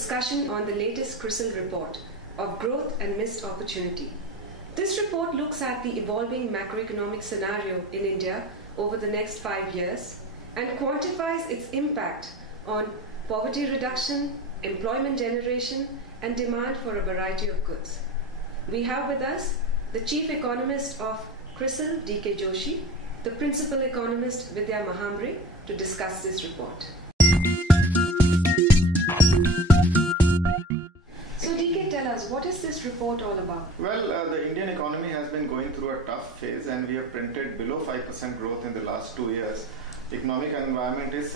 discussion on the latest CRISIL report of growth and missed opportunity. This report looks at the evolving macroeconomic scenario in India over the next 5 years and quantifies its impact on poverty reduction, employment generation, and demand for a variety of goods. We have with us the Chief Economist of CRISIL, D.K. Joshi, the Principal Economist, Vidya, Mahambare, to discuss this report. So D.K., tell us, what is this report all about? Well, the Indian economy has been going through a tough phase and we have printed below 5% growth in the last 2 years. The economic environment is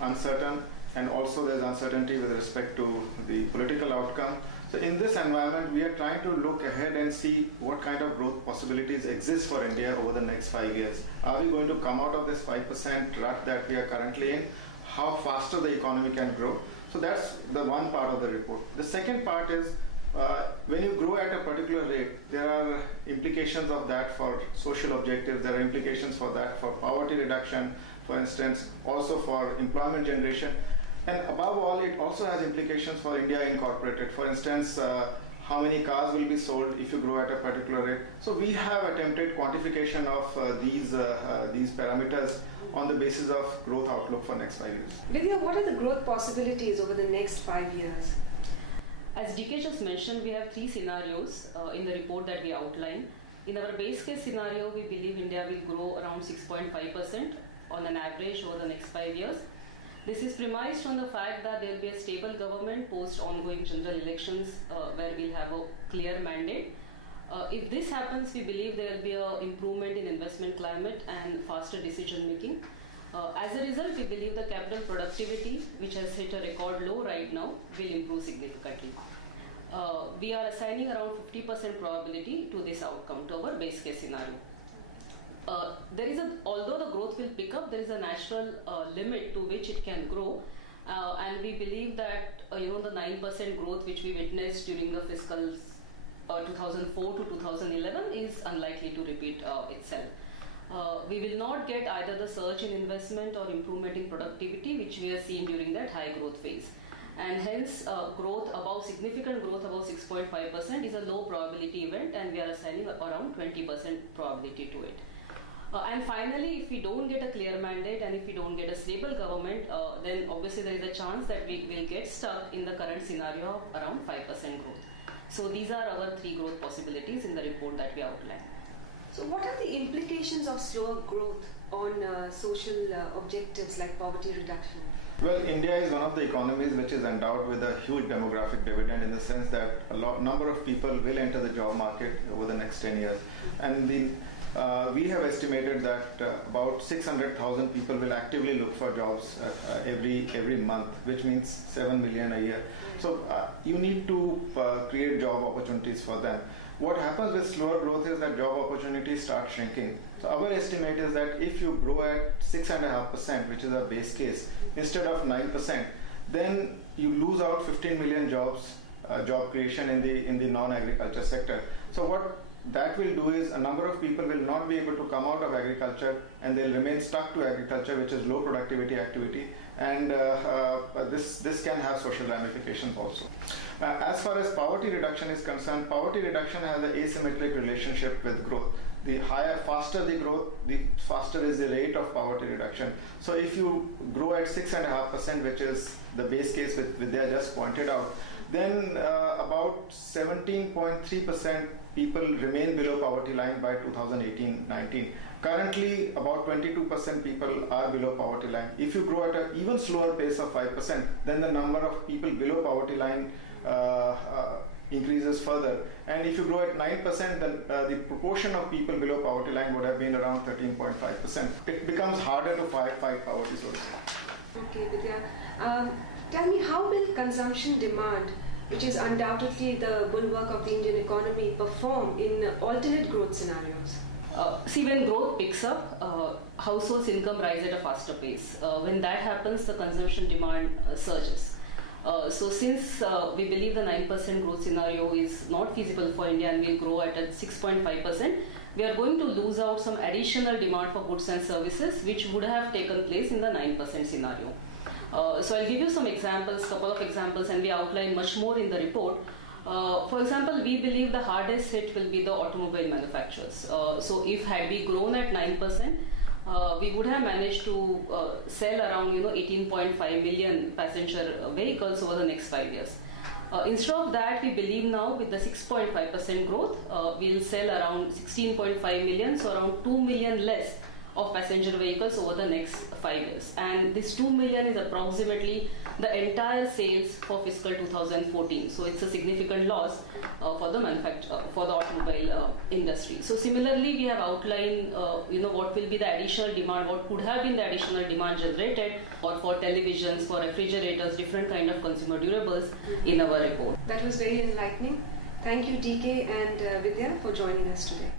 uncertain, and also there's uncertainty with respect to the political outcome. So in this environment, we are trying to look ahead and see what kind of growth possibilities exist for India over the next 5 years. Are we going to come out of this 5% rut that we are currently in? How faster the economy can grow? So that's the one part of the report. The second part is when you grow at a particular rate, there are implications of that for social objectives, there are implications for that for poverty reduction, for instance, also for employment generation. And above all, it also has implications for India Incorporated. For instance, how many cars will be sold if you grow at a particular rate. So we have attempted quantification of these parameters on the basis of growth outlook for next 5 years. Vidya, what are the growth possibilities over the next 5 years? As DK just mentioned, we have 3 scenarios in the report that we outline. In our base case scenario, we believe India will grow around 6.5% on an average over the next 5 years. This is premised on the fact that there will be a stable government post ongoing general elections where we'll have a clear mandate. If this happens, we believe there will be an improvement in investment climate and faster decision making. As a result, we believe the capital productivity, which has hit a record low right now, will improve significantly. We are assigning around 50% probability to this outcome, to our base case scenario. Although the growth will pick up, there is a natural limit to which it can grow, and we believe that the 9% growth which we witnessed during the fiscal 2004 to 2011 is unlikely to repeat itself. We will not get either the surge in investment or improvement in productivity which we have seen during that high growth phase, and hence significant growth above 6.5% is a low probability event, and we are assigning around 20% probability to it. And finally, if we don't get a clear mandate and if we don't get a stable government, then obviously there is a chance that we will get stuck in the current scenario of around 5% growth. So these are our 3 growth possibilities in the report that we outlined. So what are the implications of slower growth on social objectives like poverty reduction? Well, India is one of the economies which is endowed with a huge demographic dividend, in the sense that a number of people will enter the job market over the next 10 years. And we have estimated that about 600,000 people will actively look for jobs every month, which means 7 million a year. So you need to create job opportunities for them. What happens with slower growth is that job opportunities start shrinking. So our estimate is that if you grow at 6.5%, which is our base case, instead of 9%, then you lose out 15 million jobs, job creation in the non-agriculture sector. So what that will do is a number of people will not be able to come out of agriculture and they'll remain stuck to agriculture, which is low productivity activity, and this can have social ramifications also. As far as poverty reduction is concerned, poverty reduction has an asymmetric relationship with growth. The faster the growth, the faster is the rate of poverty reduction. So if you grow at 6.5%, which is the base case which Vidya just pointed out, then about 17.3% people remain below poverty line by 2018-19. Currently, about 22% people are below poverty line. If you grow at an even slower pace of 5%, then the number of people below poverty line increases further. And if you grow at 9%, then the proportion of people below poverty line would have been around 13.5%. It becomes harder to fight poverty sources. Okay, Vidya. Tell me, how will consumption demand, which is undoubtedly the bulwark of the Indian economy, perform in alternate growth scenarios? When growth picks up, households' income rise at a faster pace. When that happens, the consumption demand surges. So since we believe the 9% growth scenario is not feasible for India and will grow at 6.5%, we are going to lose out some additional demand for goods and services which would have taken place in the 9% scenario. So I'll give you some examples, couple of examples, and we outline much more in the report. For example, we believe the hardest hit will be the automobile manufacturers. So if had we grown at 9%, we would have managed to sell around 18.5 million passenger vehicles over the next 5 years. Instead of that, we believe now with the 6.5% growth, we'll sell around 16.5 million, so around 2 million less of passenger vehicles over the next 5 years. And this 2 million is approximately the entire sales for fiscal 2014. So it's a significant loss for the automobile industry. So similarly, we have outlined what will be the additional demand, what could have been the additional demand generated or for televisions, for refrigerators, different kind of consumer durables in our report. That was very enlightening. Thank you, DK and Vidya, for joining us today.